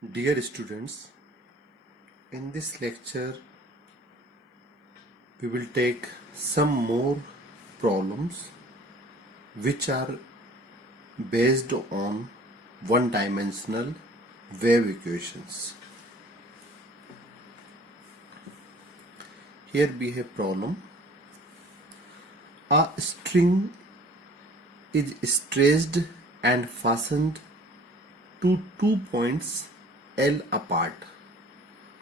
Dear students, in this lecture we will take some more problems which are based on one-dimensional wave equations. Here we have problem. A string is stretched and fastened to 2 points L apart.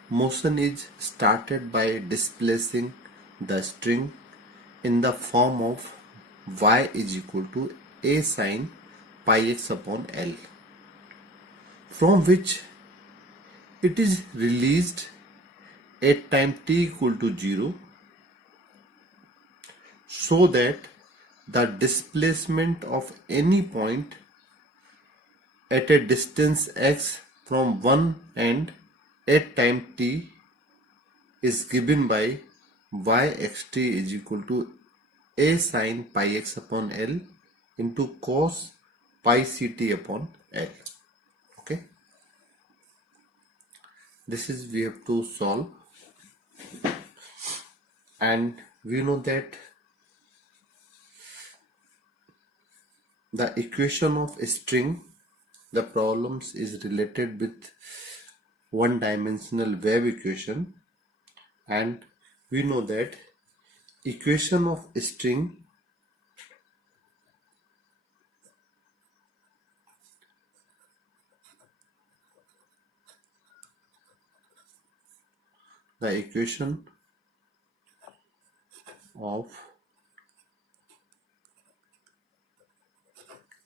Motion is started by displacing the string in the form of y is equal to a sine pi x upon L, from which it is released at time t equal to 0, so that the displacement of any point at a distance x from one end at time t is given by yxt is equal to a sine pi x upon L into cos pi ct upon L. Okay, this is we have to solve, and we know that the equation of a string, the problems is related with one-dimensional wave equation, and we know that equation of a string the equation of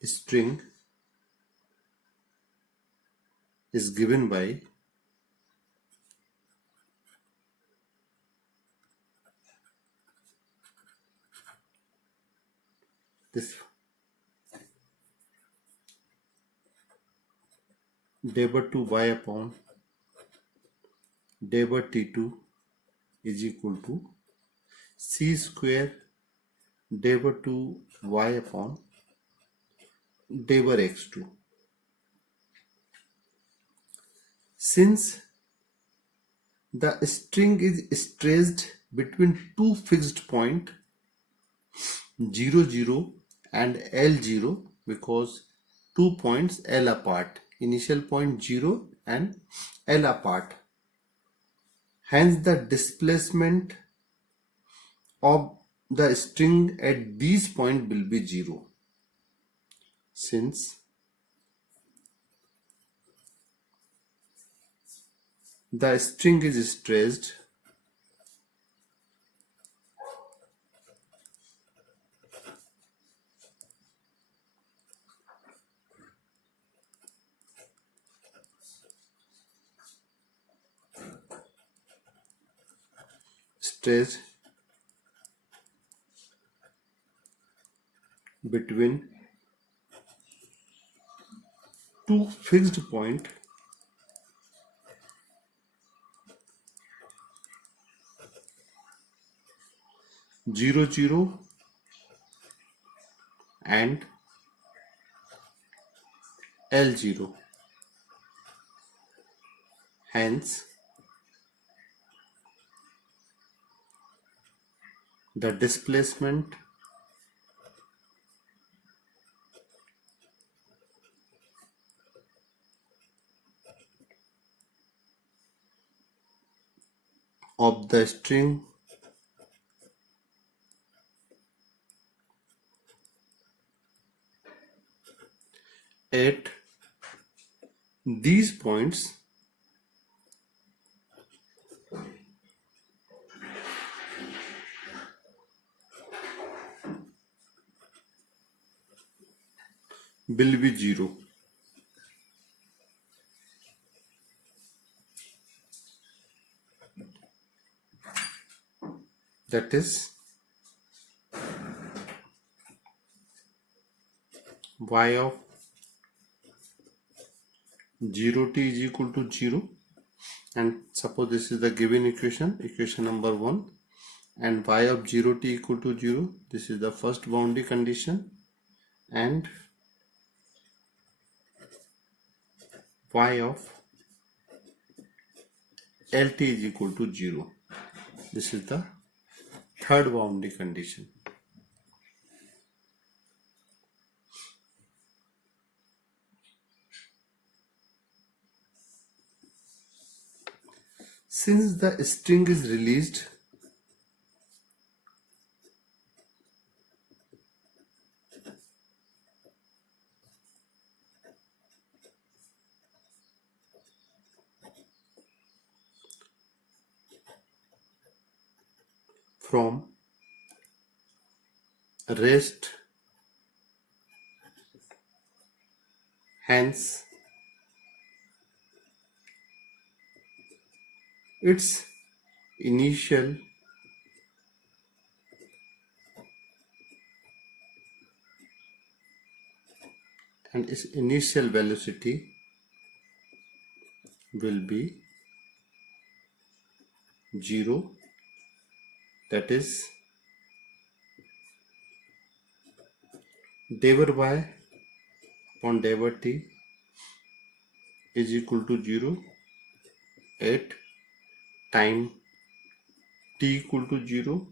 string is given by this derivative to y upon derivative t2 is equal to c square derivative to y upon derivative x2. Since the string is stretched between two fixed points 0 0 and L0, because 2 points L apart, initial point 0 and L apart, hence the displacement of the string at these points will be 0. Since the string is stretched between two fixed points 0 0 and L0, hence the displacement of the string at these points will be 0. That is y of 0t is equal to 0, and suppose this is the given equation number 1, and y of 0t equal to 0, this is the first boundary condition, and y of LT is equal to 0. This is the third boundary condition. Since the string is released, from rest, hence its initial and its initial velocity will be 0, that is diver y upon diver t is equal to 0 at time t equal to 0,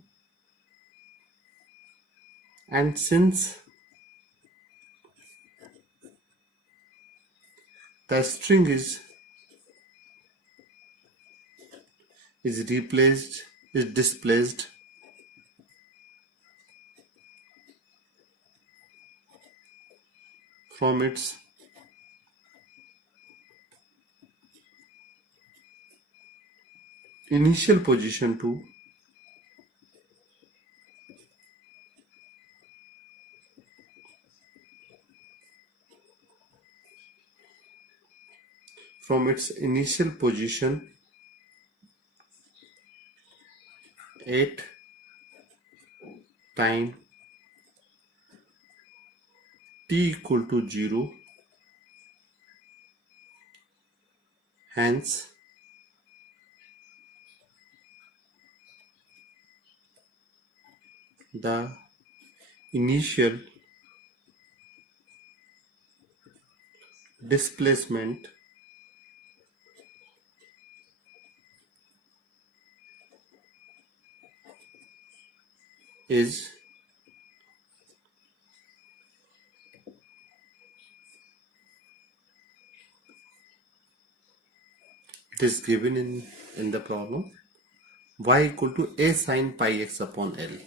and since the string is displaced from its initial position to at time t equal to 0, hence the initial displacement is given in the problem, y equal to a sin pi x upon L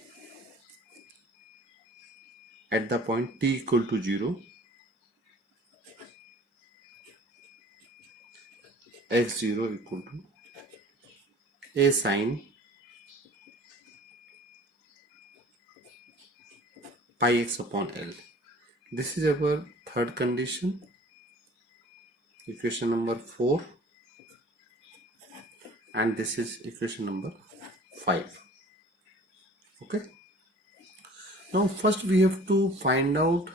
at the point t equal to 0, x0 equal to a sin pi x upon L. This is our third condition, equation number 4, and this is equation number 5. Okay, now first we have to find out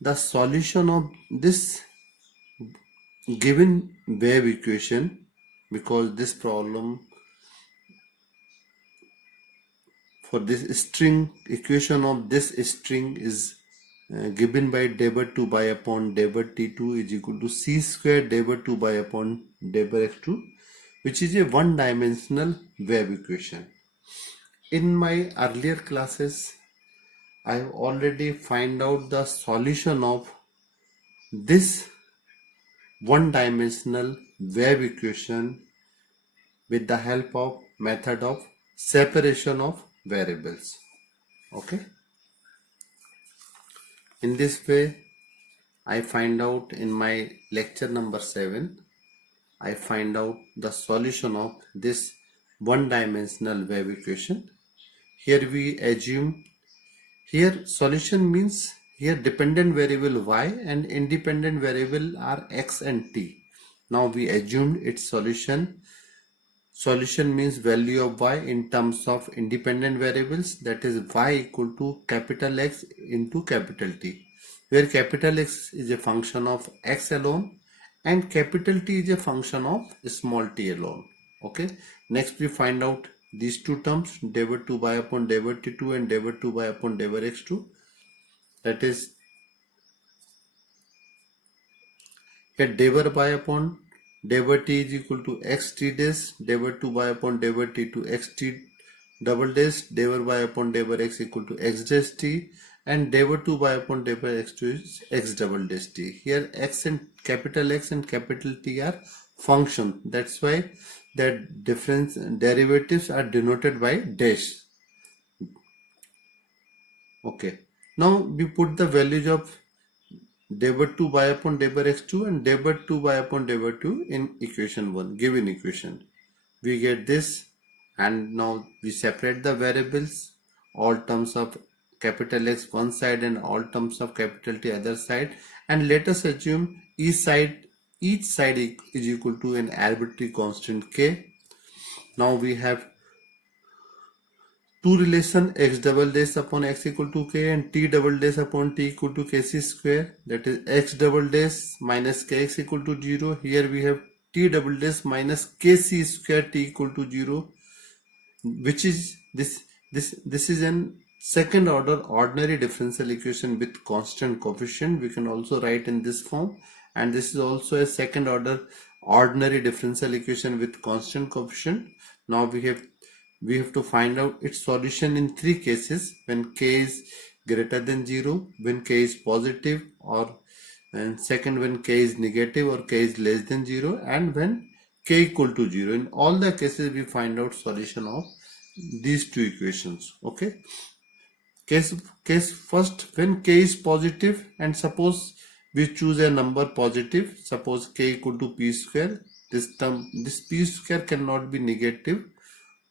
the solution of this given wave equation, because this problem for this string, equation of this string is given by diver 2 by upon diver t2 is equal to c square diver 2 by upon diver x2, which is a one-dimensional wave equation. In my earlier classes, I have already find out the solution of this one-dimensional wave equation with the help of method of separation of variables. Okay, in this way I find out in my lecture number 7, I find out the solution of this one-dimensional wave equation. Here we assume, here solution means here dependent variable y and independent variable are x and t. Now we assumed its solution. Solution means value of y in terms of independent variables, that is y equal to capital X into capital T, where capital X is a function of x alone and capital T is a function of small t alone. Okay, next we find out these two terms, diver 2 by upon diver t2 and diver 2 by upon diver x2, that is a diver by upon Derivative t is equal to xt dash, derivative y upon derivative to xt double dash, derivative y upon derivative x equal to x dash t, and derivative y upon derivative x2 is x double dash t. Here X and capital T are function. That's why that difference derivatives are denoted by dash. Okay. Now we put the values of derivative y upon derivative x2 and derivative y upon derivative in equation 1, given equation. We get this, and now we separate the variables, all terms of capital X one side and all terms of capital T other side, and let us assume each side is equal to an arbitrary constant k. Now we have two relation x double dash upon x equal to k and t double dash upon t equal to kc square, that is x double dash minus kx equal to 0. Here we have t double dash minus kc square t equal to 0, which is this is an second order ordinary differential equation with constant coefficient. We can also write in this form, and this is also a second order ordinary differential equation with constant coefficient. Now we have to find out its solution in three cases: when k is greater than 0, when k is positive, and second when k is negative or k is less than 0, and when k equal to 0. In all the cases we find out solution of these two equations. Okay, case first, when k is positive, and suppose we choose a number positive, suppose k equal to p square. This p square cannot be negative,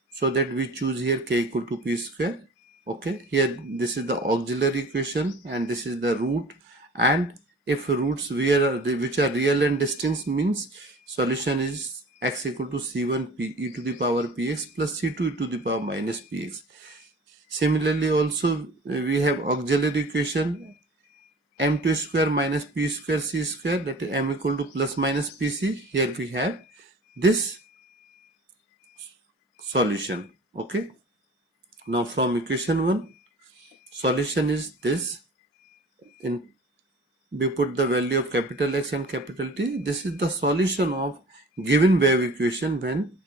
so that we choose here k equal to p square. Okay, here this is the auxiliary equation and this is the root, and if roots which are real and distinct, means solution is x equal to c1 p e to the power px plus c2 e to the power minus px. Similarly also we have auxiliary equation m2 square minus p square c square, that is m equal to plus minus pc. Here we have this solution. Okay, now from equation 1, solution is this. We put the value of capital X and capital T. This is the solution of given wave equation when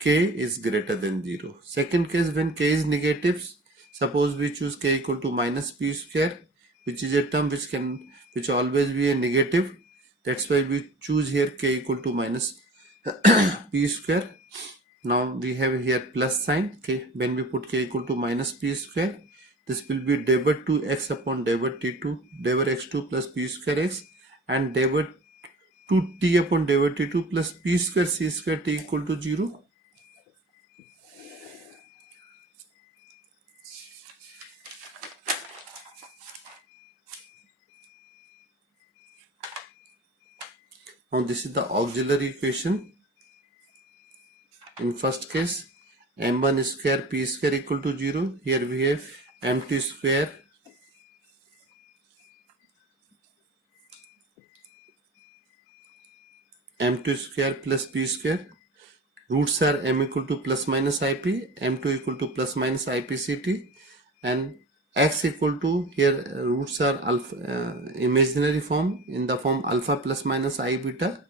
k is greater than 0. Second case, when k is negative, suppose we choose k equal to minus p square, which is a term which always be a negative. That's why we choose here k equal to minus p square. Now we have here plus sign k. When we put k equal to minus p square, this will be derivative x upon derivative x2 plus p square x, and derivative t upon derivative 2 plus p square c square t equal to 0. Now this is the auxiliary equation. In first case, m1 square p square equal to 0. Here we have m2 square plus p square. Roots are m equal to plus minus ip, m2 equal to plus minus ipct, and x equal to, here roots are alpha, imaginary form, in the form alpha plus minus I beta.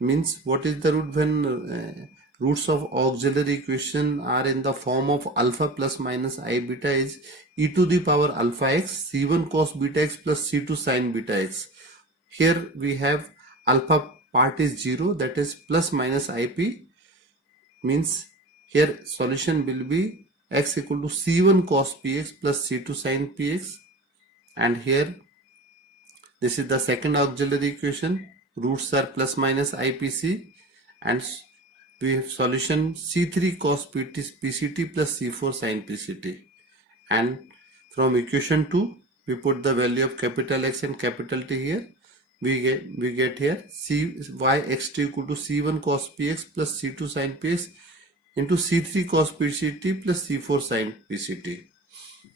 Means what is the root when roots of auxiliary equation are in the form of alpha plus minus I beta is e to the power alpha x, c1 cos beta x plus c2 sin beta x. Here we have alpha part is 0, that is plus minus ip, means here solution will be x equal to c1 cos px plus c2 sin px, and here this is the second auxiliary equation. Roots are plus minus ipc, and we have solution c3 cos pct plus c4 sin pct. And from equation 2 we put the value of capital X and capital T here. We get here y xt equal to c1 cos px plus c2 sin px into c3 cos pct plus c4 sin pct.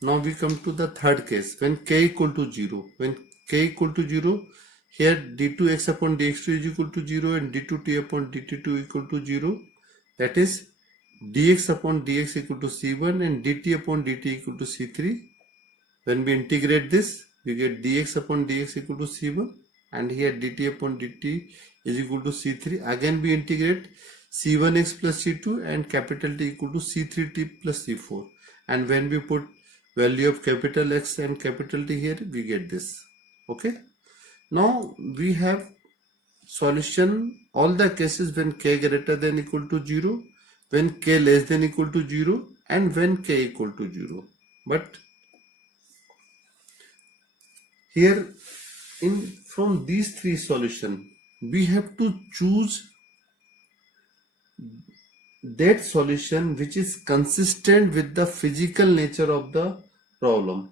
Now we come to the third case, when k equal to 0. When k equal to 0, here d2x upon dx2 is equal to 0 and d2t upon dt2 equal to 0. That is dx upon dx equal to c1 and dt upon dt equal to c3. When we integrate this, we get dx upon dx equal to c1, and here dt upon dt is equal to C3. Again we integrate C1x plus C2 and capital T equal to C3t plus C4, and when we put value of capital X and capital T here, we get this. Okay, now we have solution all the cases when k greater than equal to 0, when k less than equal to 0, and when k equal to 0. But here from these three solutions we have to choose that solution which is consistent with the physical nature of the problem.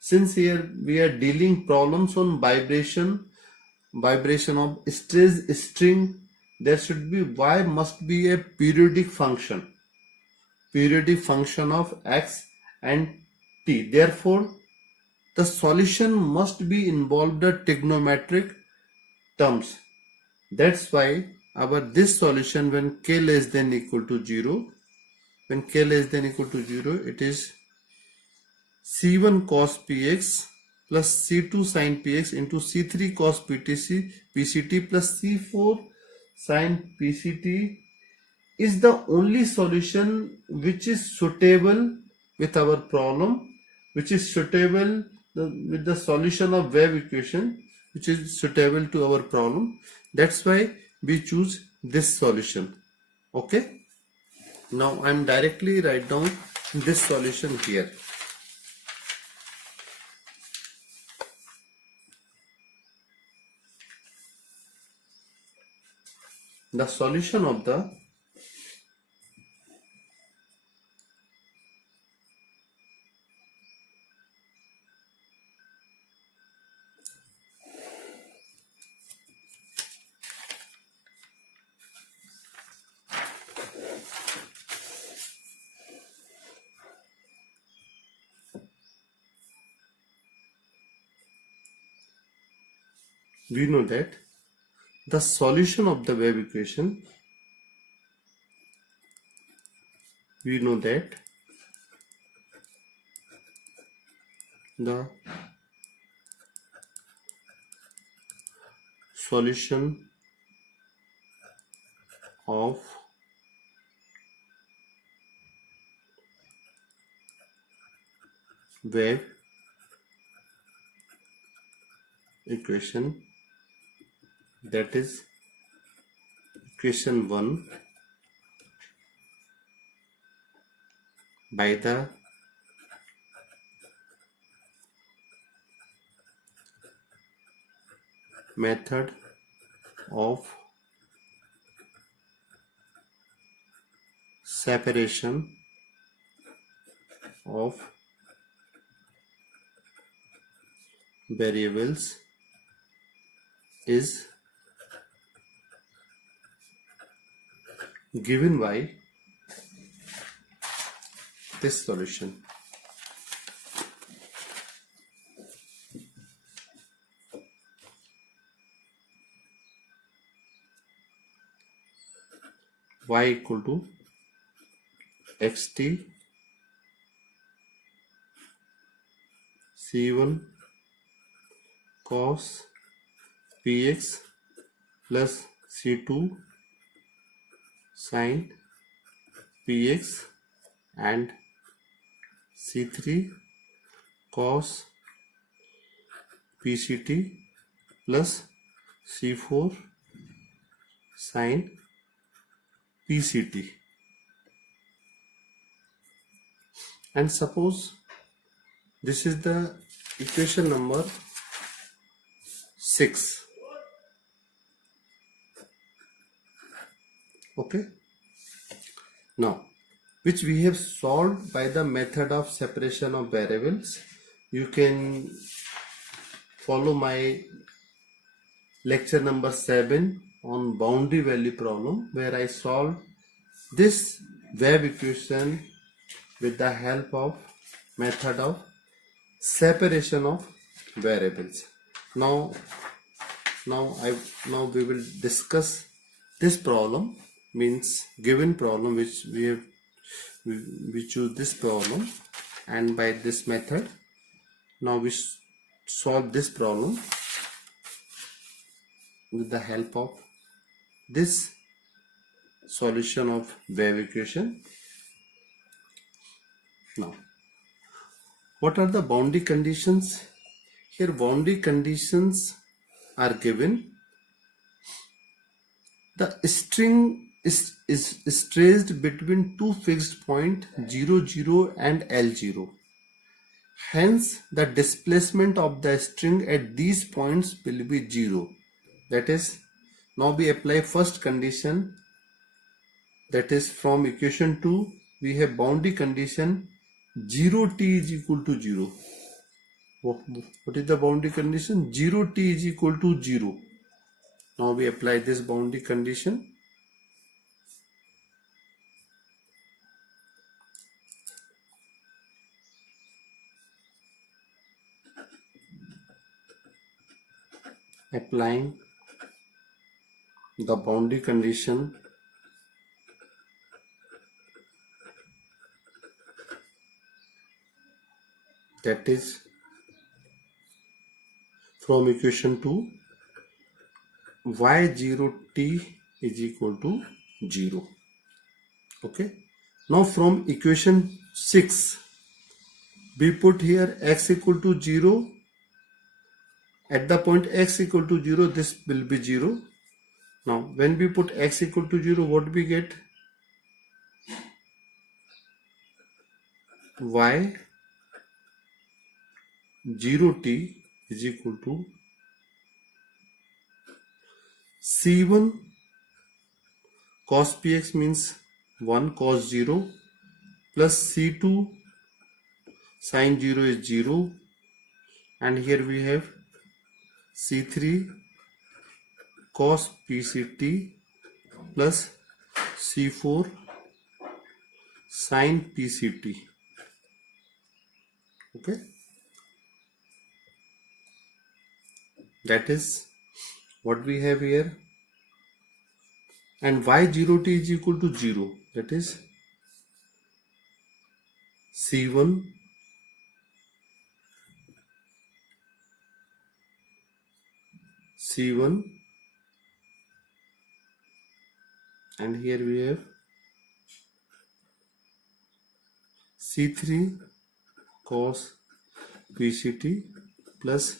Since here we are dealing problems on vibration of stress string, there should be y must be a periodic function of x and t. Therefore the solution must be involved the trigonometric terms. That's why our this solution, when k less than equal to 0, it is c1 cos px plus c2 sin px into c3 cos pct plus c4 sin pct is the only solution which is suitable with our problem, which is suitable with the solution of wave equation, which is suitable to our problem. That's why we choose this solution. Okay, now I'm directly write down this solution here. The solution of the we know that the solution of the wave equation, we know that the solution of wave equation, that is equation 1, by the method of separation of variables is given by this solution. Y equal to xt c1 cos px plus c2 sin px and c3 cos pct plus c4 sin pct. And suppose this is the equation number 6. Okay, now which we have solved by the method of separation of variables. You can follow my lecture number 7 on boundary value problem, where I solved this wave equation with the help of method of separation of variables. Now we will discuss this problem, means given problem which we choose this problem, and by this method now we solve this problem. with the help of this solution of wave equation. Now, what are the boundary conditions? Here boundary conditions are given. The string is traced between two fixed points 0, 0 and L0. Hence, the displacement of the string at these points will be 0. That is, now we apply first condition, that is from equation 2 we have boundary condition 0t is equal to 0. What is the boundary condition? 0t is equal to 0. Now we apply this boundary condition. Applying the boundary condition, that is from equation 2 y0t is equal to 0. Okay. Now from equation 6 we put here x equal to 0. At the point x equal to 0, this will be 0. Now when we put x equal to 0, what we get? Y 0t is equal to C1 cos px means 1 cos 0 plus C2 sin 0 is 0, and here we have C3 cos PCT plus C4 sin PCT. Okay, that is what we have here. And y0t is equal to 0, that is C1 and here we have C3 cos PCT plus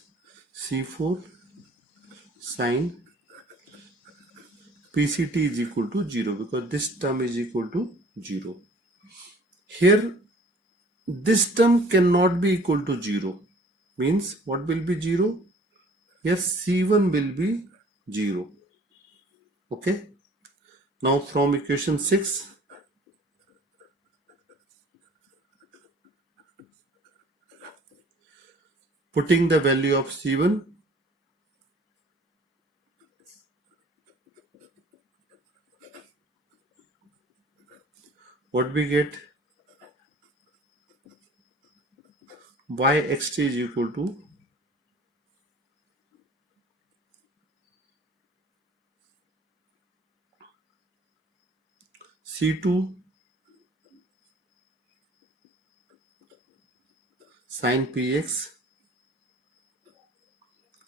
C4 sin PCT is equal to 0, because this term is equal to 0. Here this term cannot be equal to 0. Means what will be 0? Here C1 will be 0. Okay. Now from equation 6, putting the value of C1, what we get? Yxt is equal to C2 sin px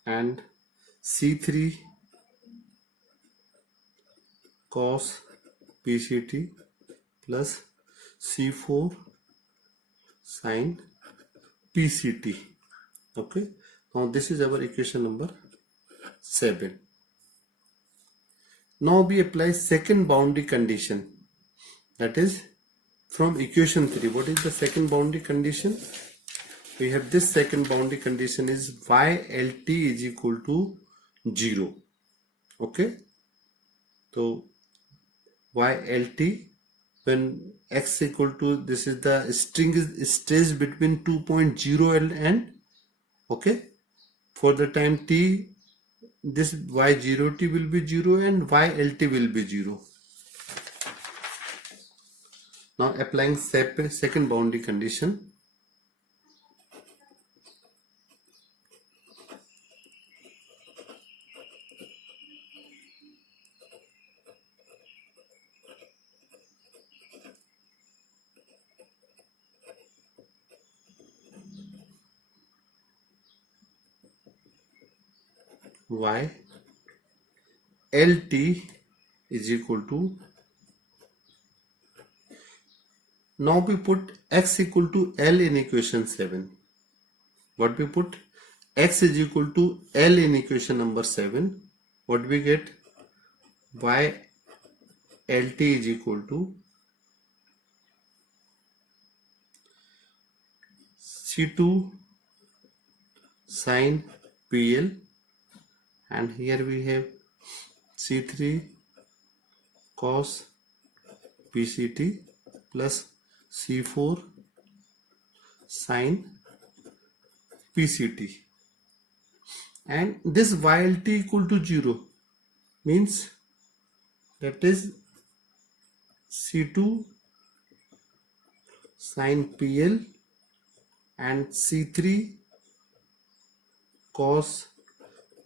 and C3 cos PCT plus C4 sin PCT. Okay. Now this is our equation number 7. Now we apply second boundary condition, that is from equation 3. What is the second boundary condition? We have this second boundary condition is YLT is equal to 0. Okay. So YLT, when x equal to, this is the string is stretched between 2.0 and okay, for the time t, this y0t will be 0 and ylt will be 0. Now applying second boundary condition, y LT is equal to, now we put x equal to L in equation 7. What we put? X is equal to L in equation number 7. What we get? Y LT is equal to C2 sin PL, and here we have C3 cos PCT plus C4 sin PCT, and this YLT equal to 0 means that is C2 sin PL and C3 cos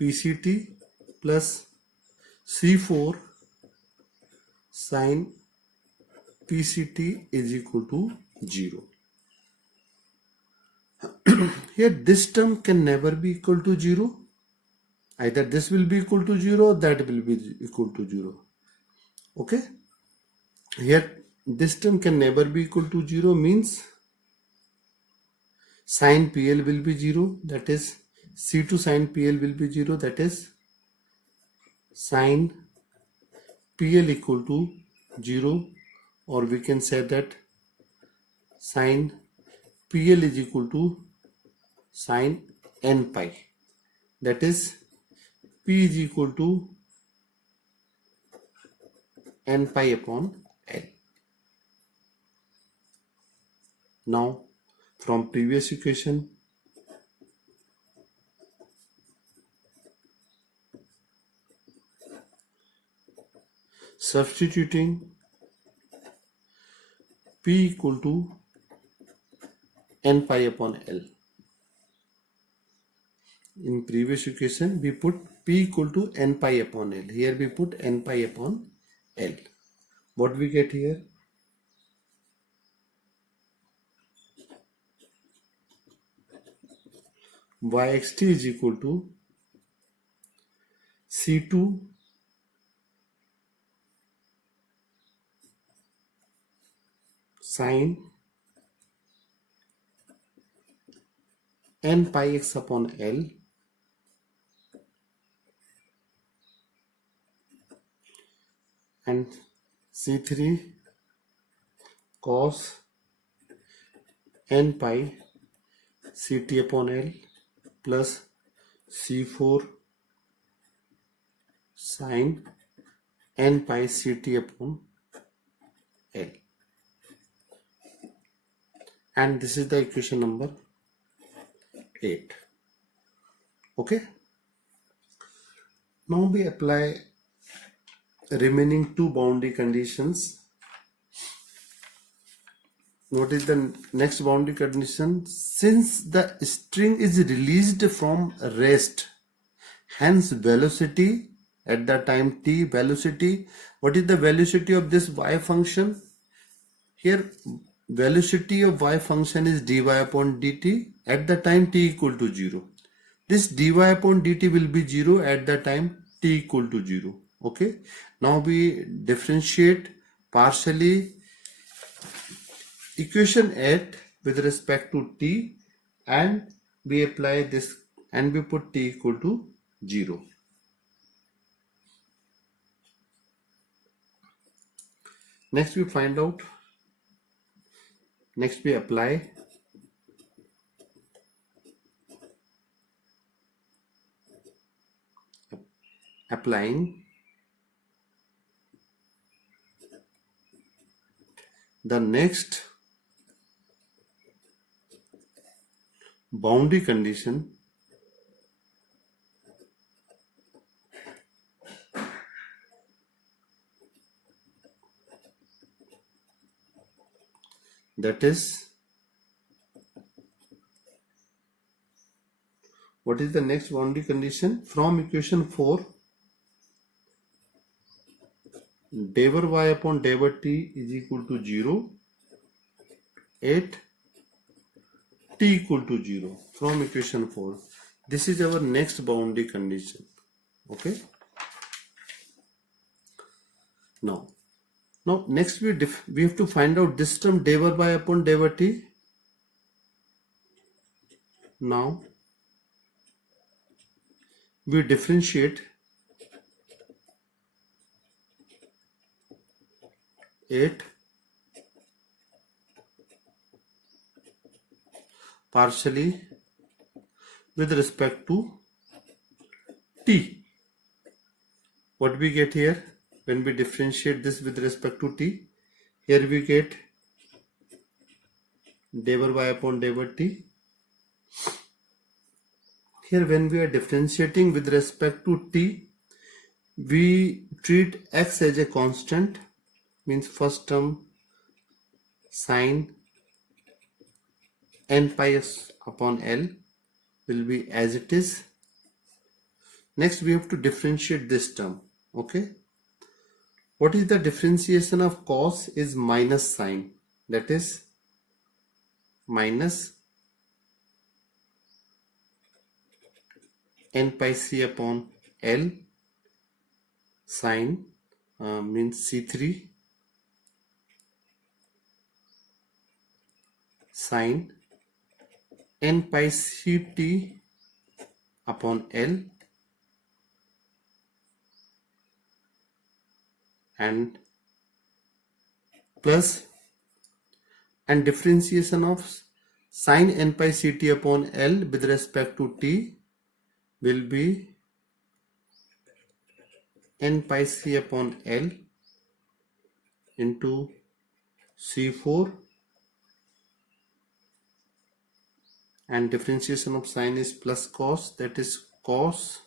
PCT plus C4 sin PCT is equal to 0. Here this term can never be equal to 0. Either this will be equal to 0 or that will be equal to 0. Okay. Here this term can never be equal to 0 means sin PL will be 0, that is C2 sin PL will be 0, that is sin PL equal to 0, or we can say that sin PL is equal to sin n pi, that is P is equal to n pi upon L. Now from previous equation, substituting P equal to n pi upon L. In previous equation we put P equal to n pi upon L. Here we put n pi upon L. What we get here? Yxt is equal to C2 sin n pi x upon L and C3 cos n pi Ct upon L plus C4 sin n pi Ct upon L, and this is the equation number 8. Okay. Now we apply remaining two boundary conditions. What is the next boundary condition? Since the string is released from rest, hence velocity at the time t, velocity, what is the velocity of this y function? Here velocity of y function is dy upon dt at the time t equal to 0. This dy upon dt will be 0 at the time t equal to 0. Okay. Now we differentiate partially equation 8 with respect to t, and we apply this and we put t equal to 0. Next we find out, next we applying the next boundary condition, that is, what is the next boundary condition? From equation 4, dy y upon dy t is equal to 0 at t equal to 0 from equation 4. This is our next boundary condition. Okay. Now, next we have to find out this term diver by upon diver t. Now we differentiate it partially with respect to t. What we get here when we differentiate this with respect to t? Here we get diver by upon diver t. Here when we are differentiating with respect to t, we treat x as a constant, means first term sine n pi s upon L will be as it is. Next we have to differentiate this term. Okay, what is the differentiation of cos? Is minus sine, that is minus n pi c upon L sine means c3 sine n pi ct upon L and plus, and differentiation of sine n pi ct upon L with respect to t will be n pi c upon L into c4, and differentiation of sine is plus cos, that is cos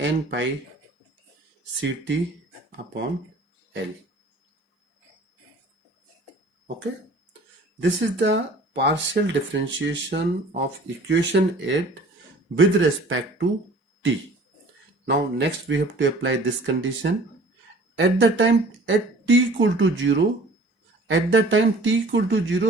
n pi ct upon L. Okay, this is the partial differentiation of equation 8 with respect to t. Now next we have to apply this condition. At the time at t equal to 0,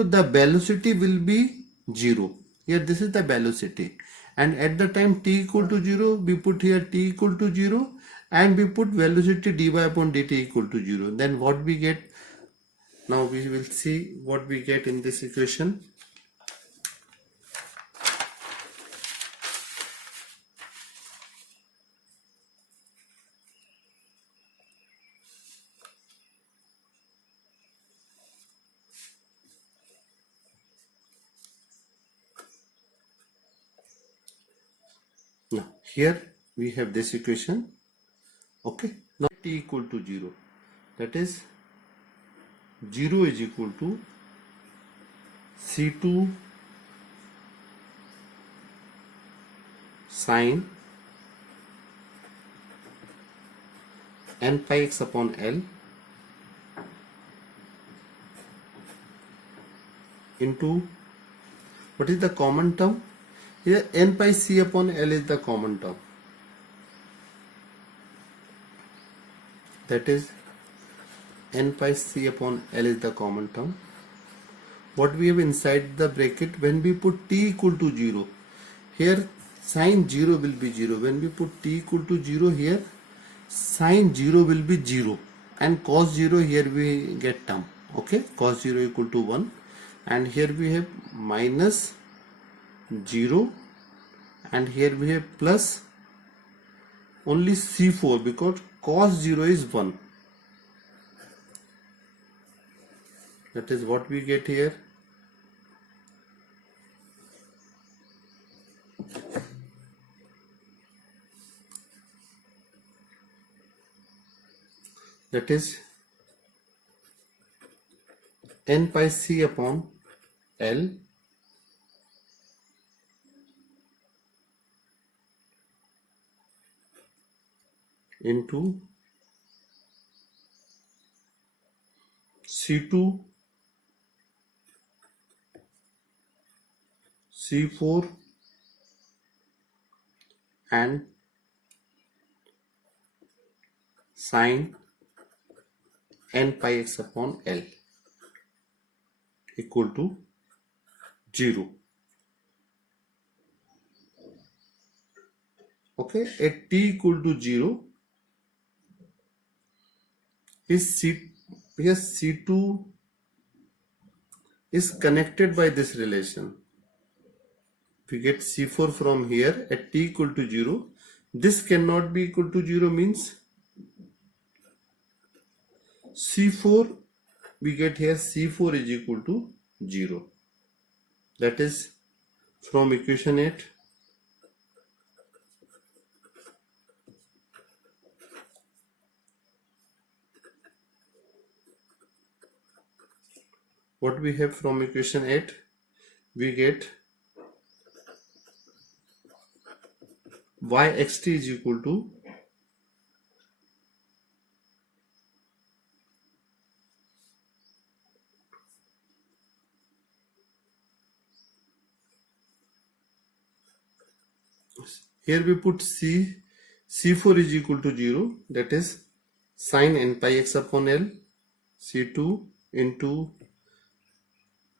the velocity will be 0. Here this is the velocity, and at the time t equal to 0, we put here t equal to 0 and we put velocity dy upon dt equal to 0. Then what we get? Now we will see what we get in this equation. Now here we have this equation. Okay, now t equal to 0, that is 0 is equal to c2 sine n pi x upon L into, what is the common term? Here n pi c upon L is the common term, that is n pi c upon L is the common term. What we have inside the bracket, when we put t equal to 0, here sine 0 will be 0. When we put t equal to 0, here sine 0 will be 0, and cos 0, here we get term. Okay, cos 0 equal to 1, and here we have minus 0, and here we have plus only c4 because cos 0 is 1. That is what we get here. That is n pi c upon L into C2 C4 and sine n pi x upon L equal to 0. Okay, at t equal to 0, is here C2 is connected by this relation. We get C4 from here at t equal to 0. This cannot be equal to 0 means C4, we get here C4 is equal to 0. That is from equation 8. What we have from equation 8? We get yxt is equal to here we put C4 is equal to 0, that is sin n pi x upon L C2 into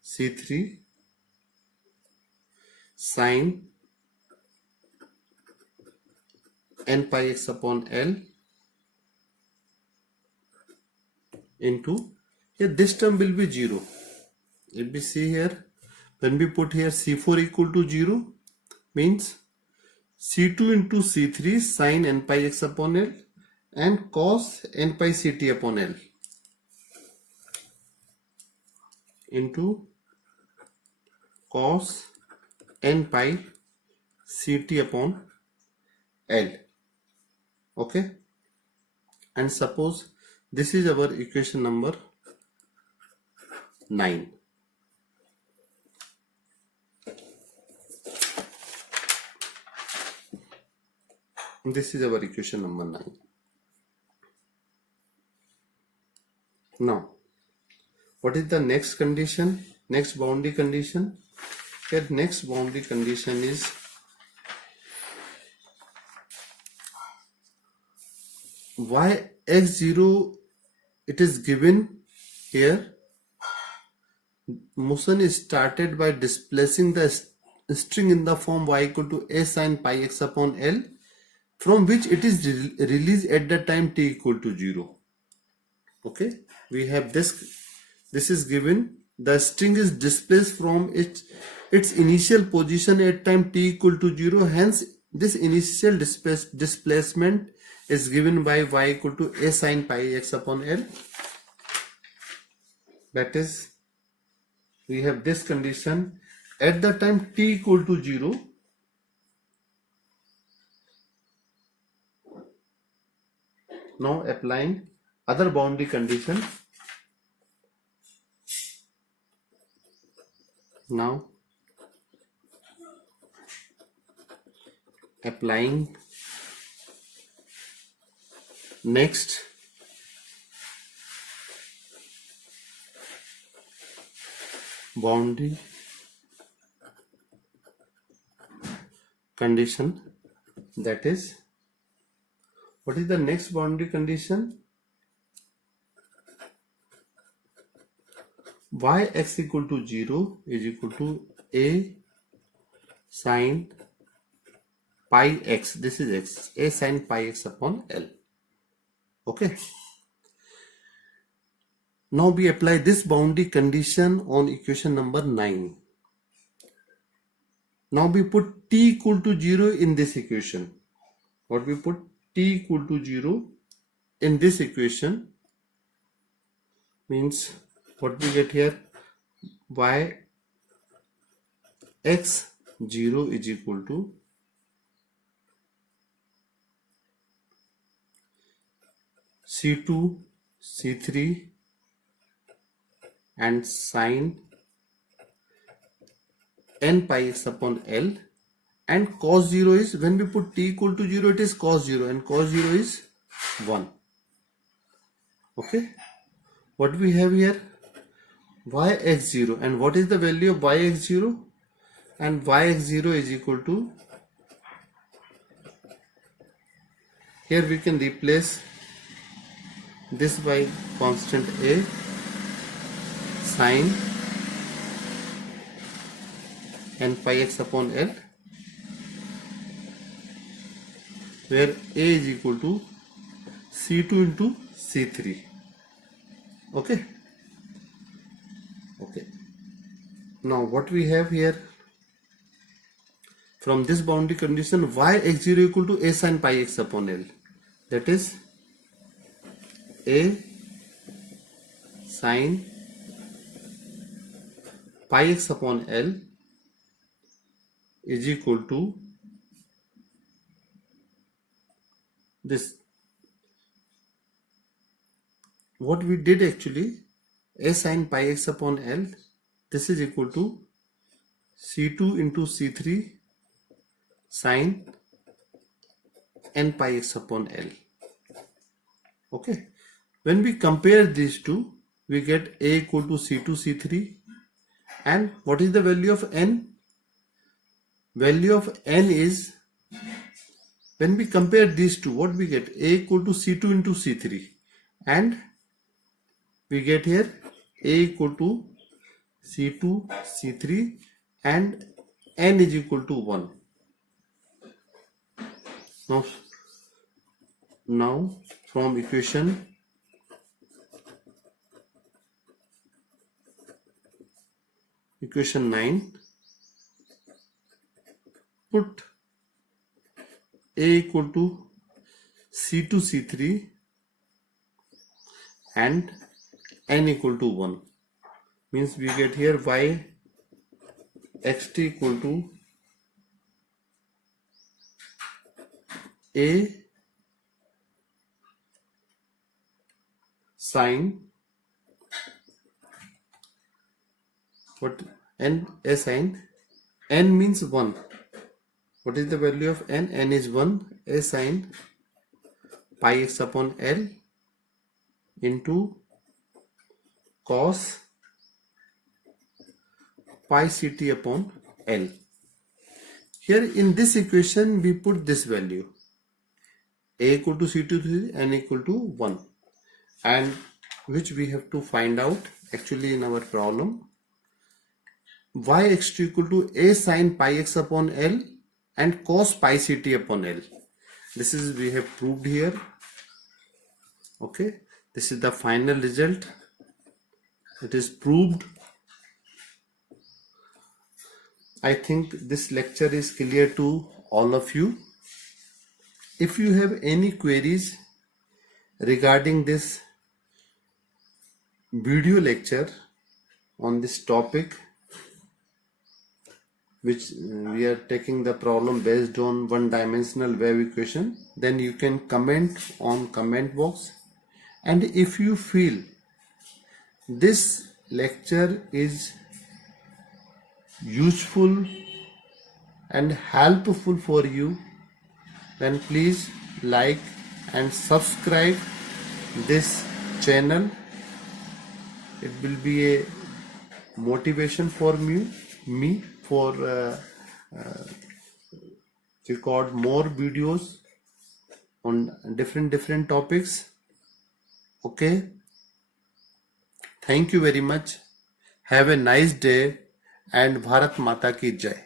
C3 sin n pi x upon L into, here this term will be 0. If we see here, when we put here C4 equal to 0 means C2 into C3 sin n pi x upon L and cos n pi ct upon L into cos n pi ct upon L. Okay, and suppose this is our equation number 9. This is our equation number 9. Now, what is the next condition? Next boundary condition? Here next boundary condition is yx0, it is given here. Motion is started by displacing the string in the form y equal to a sin pi x upon L, from which it is released at the time t equal to 0. Okay, we have this is given. The string is displaced from its initial position at time t equal to 0. Hence, this initial displacement is given by y equal to a sin pi x upon L. That is, we have this condition at the time t equal to 0. Now applying other boundary condition. Now applying next boundary condition, that is, what is the next boundary condition? Yx equal to 0 is equal to a sin pi x, this is x, a sin pi x upon L. Okay, now we apply this boundary condition on equation number 9. Now we put t equal to 0 in this equation. What we put? T equal to 0 in this equation means what we get here? Y x0 is equal to C2, C3 and sin n pi x upon L, and cos 0 is, when we put t equal to 0, it is cos 0, and cos 0 is 1. Okay, what we have here? Yx0, and what is the value of yx0? And yx0 is equal to, here we can replace this by constant a sin n pi x upon L, where a is equal to C2 into C3. Okay. Okay. Now what we have here, from this boundary condition, y x0 equal to a sin pi x upon L. That is a sin pi x upon L is equal to this. What we did actually, a sin pi x upon L, this is equal to C2 into C3 sin n pi x upon L. Okay. When we compare these two, we get a equal to C2 C3, and what is the value of n? Value of n is, when we compare these two, what we get? A equal to C2 into C3, and we get here a equal to C2 C3 and n is equal to 1. Now from equation equation 9, put a equal to C2 C3 and n equal to 1, means we get here y xt equal to a sin, what, n, a sin, n means 1. What is the value of n? N is 1. A sin pi x upon L into cos pi ct upon L. Here in this equation we put this value, a equal to C2 n equal to 1, and which we have to find out actually in our problem. Y x2 equal to a sin pi x upon L and cos pi ct upon L. This is, we have proved here. Okay, this is the final result. It is proved. I think this lecture is clear to all of you. If you have any queries regarding this video lecture on this topic, which we are taking the problem based on one-dimensional wave equation, then you can comment on comment box. And if you feel this lecture is useful and helpful for you, then please like and subscribe this channel. It will be a motivation for me for record more videos on different topics. Okay, thank you very much. Have a nice day, and Bharat Mata ki Jai.